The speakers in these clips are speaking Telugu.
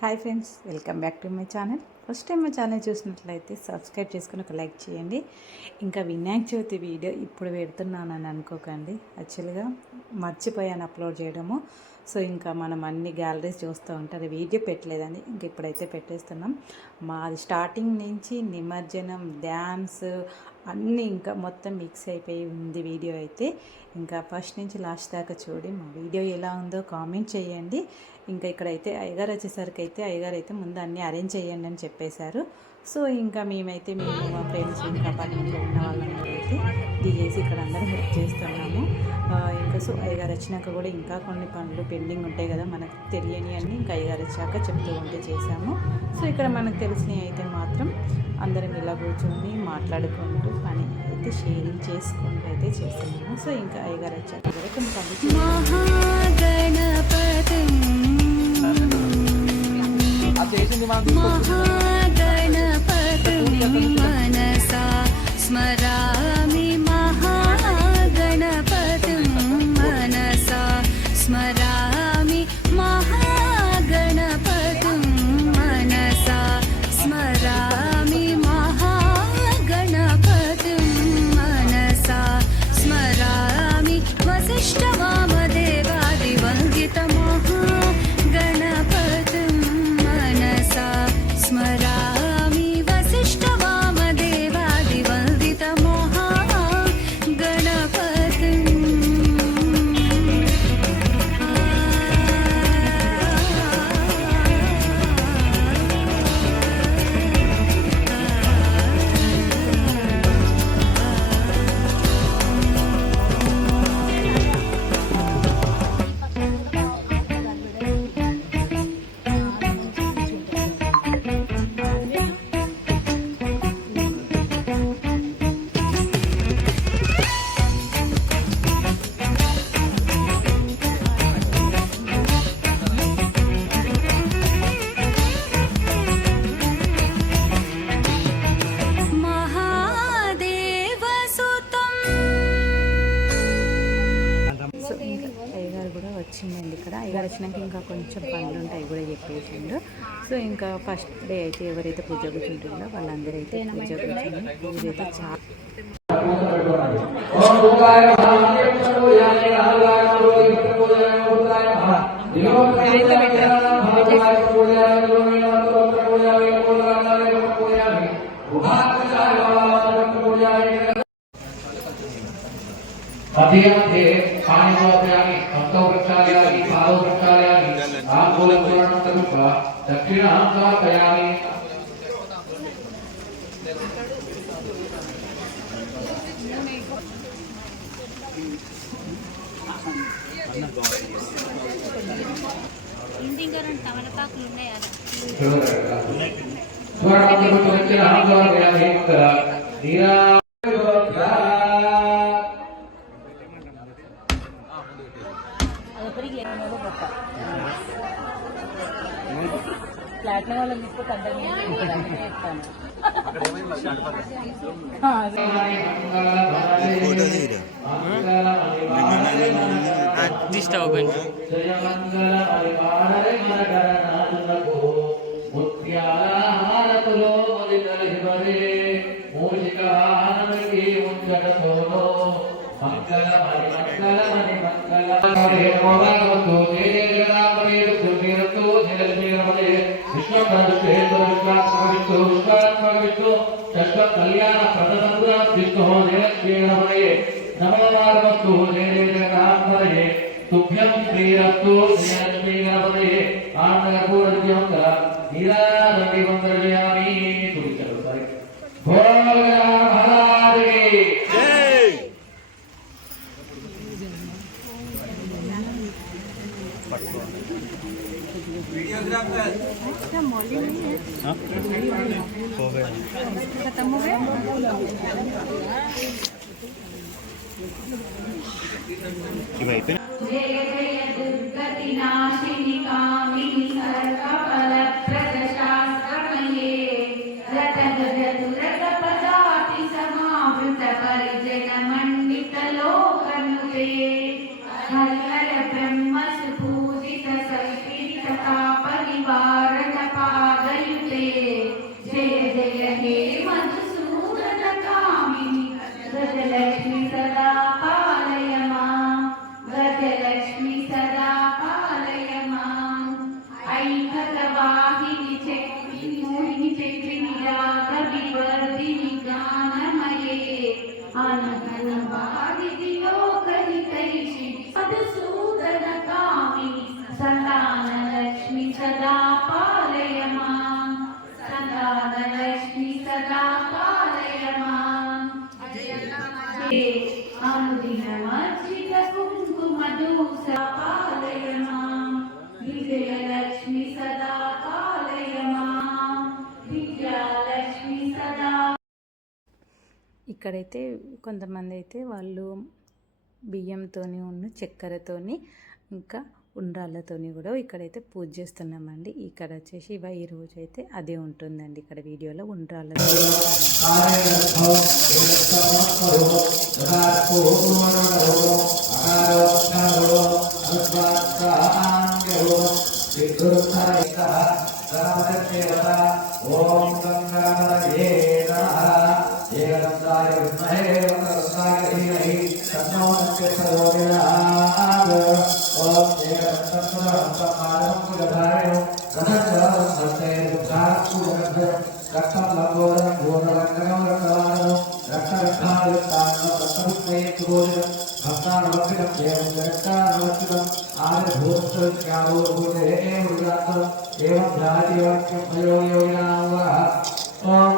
Hi friends welcome back to my channel. First time మా ఛానల్ చూసినట్లయితే సబ్స్క్రైబ్ చేసుకుని ఒక లైక్ చేయండి. ఇంకా వినాయక చవితి వీడియో ఇప్పుడు పెడుతున్నానని అనుకోకండి. యాక్చువల్గా మర్చిపోయాను అప్లోడ్ చేయడము. సో ఇంకా మనం అన్ని గ్యాలరీస్ చూస్తూ ఉంటారు వీడియో పెట్టలేదని ఇంక ఇప్పుడైతే పెట్టేస్తున్నాం. మాది స్టార్టింగ్ నుంచి నిమజ్జనం డ్యాన్స్ అన్నీ ఇంకా మొత్తం మిక్స్ అయిపోయి ఉంది వీడియో అయితే. ఇంకా ఫస్ట్ నుంచి లాస్ట్ దాకా చూడి మా వీడియో ఎలా ఉందో కామెంట్ చేయండి. ఇంకా ఇక్కడైతే అయ్యగారు వచ్చేసరికి అయితే అయ్యగారు అయితే ముందు అన్నీ అరేంజ్ చేయండి అని చెప్పేశారు. సో ఇంకా మేమైతే మేము మా ఫ్రెండ్స్ ఇంకా అపార్ట్మెంట్లో ఉన్న వాళ్ళందరూ అయితే దిగేసి ఇక్కడ అందరం హెల్ప్ చేస్తున్నాం ఇంకా సో అయ్యగారు వచ్చినాక కూడా ఇంకా కొన్ని పనులు పెండింగ్ ఉంటాయి కదా మనకు తెలియని అన్ని ఇంకా అయ్యగారు వచ్చాక చెప్తూ ఉంటే చేశాము. సో ఇక్కడ మనకు తెలిసినవి అయితే మాత్రం అందరం ఇలా కూర్చొని మాట్లాడుకుంటూ పని అయితే షేరింగ్ చేసుకుంటూ అయితే చేస్తున్నాము. సో ఇంకా అయ్యగారు వచ్చాక కూడా కొన్ని పనులు మనసా స్మరా చెప్పేసిండు సో ఇంకా ఫస్ట్ డే అయితే ఎవరైతే పూజ కూర్చుంటుందో వాళ్ళందరూ అయితే పూజ కూర్చుని పూజ అయితే చాలా दक्षिणां समर्पयामि ఇంటింకరం తమలపాకులు ఉన్నాయి కదా స్వర్ణమంత్రం దక్షిణాం సమర్పయామి మంగళ నీరా ప్లాట్న వాళ్ళని తీసుకొని అర్థం అడ్జస్ట్ అవ్వకండి కళ్యాణ ప్రదమంత్ర విష్ణు నిరక్షీణమయే నమో మార్గస్తు జయ జయ జగన్నాథమయే తుభ్యం శ్రీరస్తు సారీ था मौली नहीं है। तो खत्म हो गया? दुर्गति नाशिनी कामिनी सर्वफल ఇక్కడైతే కొంతమంది అయితే వాళ్ళు బియ్యంతోని ఉన్న చక్కెరతోని ఇంకా ఉండ్రాళ్ళతోని కూడా ఇక్కడైతే పూజ చేస్తున్నామండి. ఇక్కడ వచ్చేసి ఇవ ఈ రోజు అయితే అదే ఉంటుందండి ఇక్కడ వీడియోలో ఉండ్రాళ్ళతో ఓం एकदन्ताय विद्महे वक्रतुण्डाय धीमहि तन्नो नक्षत्रयोगिनाः ॐ एकदन्तस्वरहन्तमानवं कुलधारयो गतज्वरं हस्ते बुद्धाक्षुरगन्धयं रक्तं लम्बोदरं भूतरङ्गनं रक्तवानो रक्तरक्षायुक्तान्नो रक्तभुक्तये कुबोजनं भक्तानवक्षितं एवं रक्तानवक्षितम् आदिभूतस्यारोभूते एव मृगात्तम् एवं ध्यातिवाक्यं प्रयोगयोगिनां वः ॐ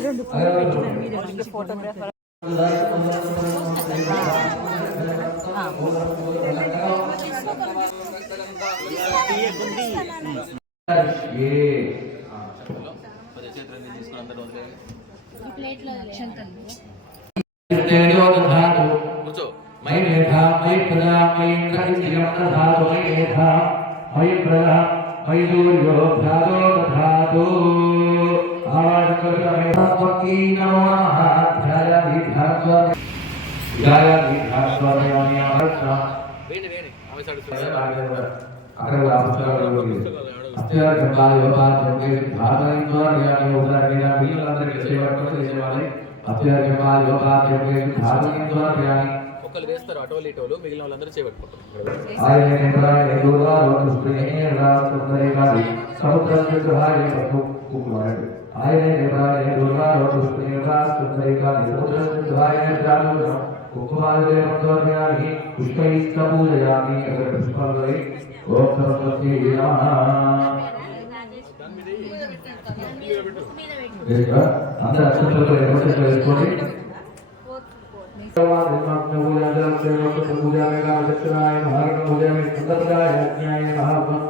వా ఓం నమో భగవతే నమో భగవతే నమః పరమతే నమస్తే సురపోదాయ నమస్తాయ ధనాయ గోదాయ దేవ నమో తాజే నమో నమః కూర్చో మై మేధా మై ప్రజా మై ఇంద్రియం దధాతు మై మేధా మై ప్రజా మై సూర్యో ధాతో దధాతు ఆవాజకృతమేవీ నమో నమః ధ్యాయ విధాస్వ ధ్యాయ విధాస్వమయామి అవస్థ వేణి వేణి ఆమె సైడ్ అక్కడ పుస్తకాలు అత్యాచార యోగాచరణే ధారణాయామి ఉదాహరణ వీళ్ళందరికీ చేపట్టుకుని చేసేవాళ్ళే అత్యాచార యోగాచరణే ధారణాయామి ఒక్కరు వేస్తారు అటోలు ఇటోలు మిగిలిన వాళ్ళందరూ చేపట్టుకుంటారు ఆయన నింద్రాయ దూరా లోకస్ప్రియ రాసుందరిగాలి సముద్రం విగ్రహాయ కుక్కువాడు ఆయన నింద్రాయ దూరా లోకస్ప్రియ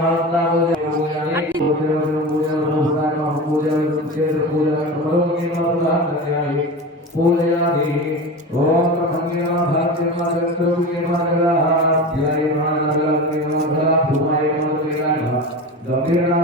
రాసుందరిగాలి సముద్రం విగ్రహాయ నిద్రాలు కుక్కువాడే మందోర్యామి పుష్పైస్త పూజయామి అక్కడ పుష్పాలై ఓం సరస్వతి నమః అందరూ అక్షంతలతో ఎవరి వేసుకొని పూజ్యాయ పూజయామి ఓం పుత్రాన్ని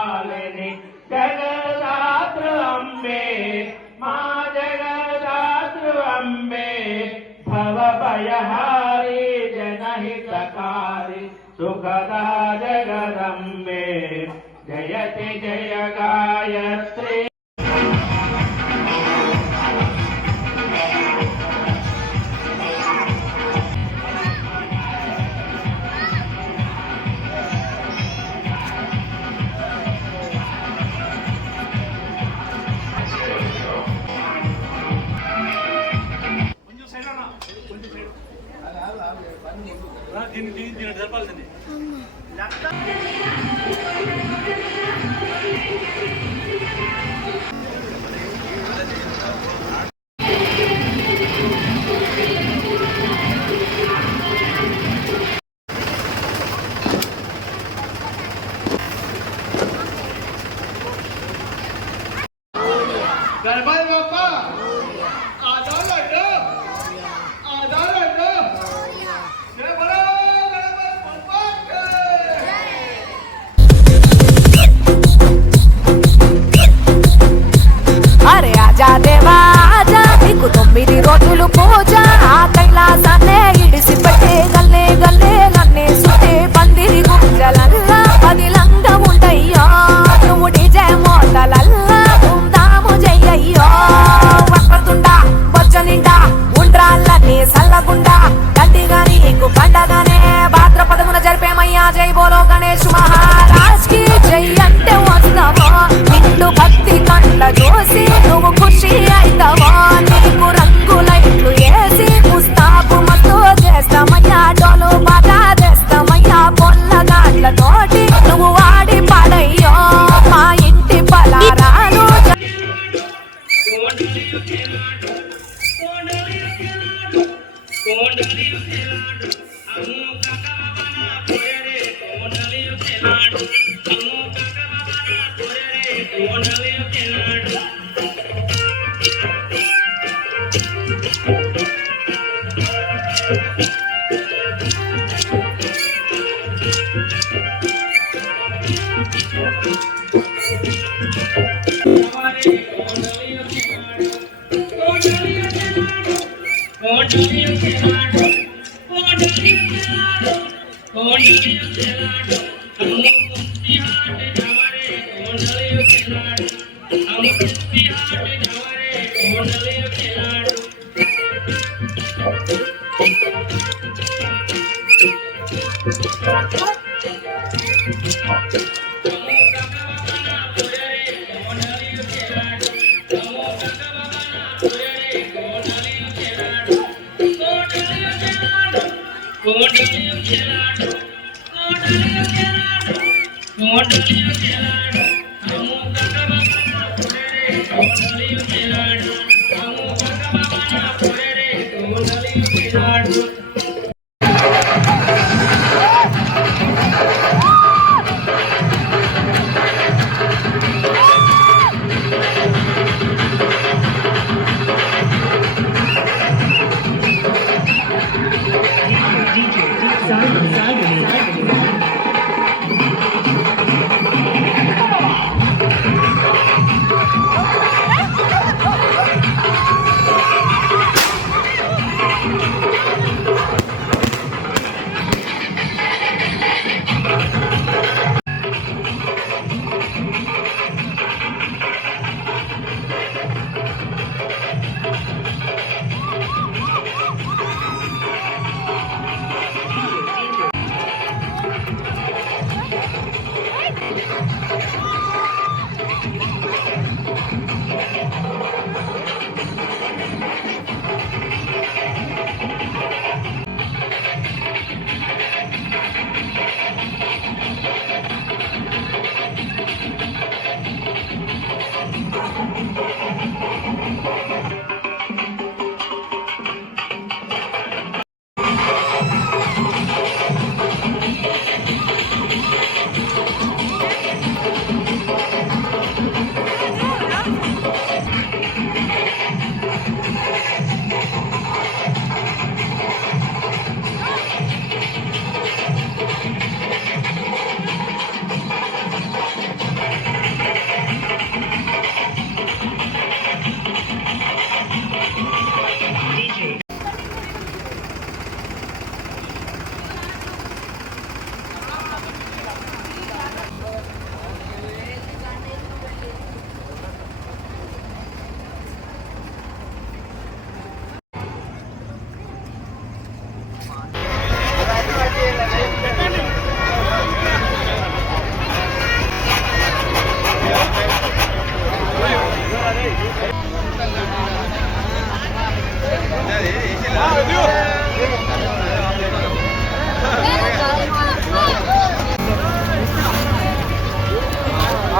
What do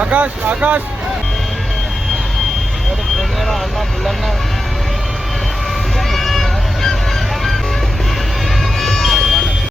Akash, Akash. Pues Akash.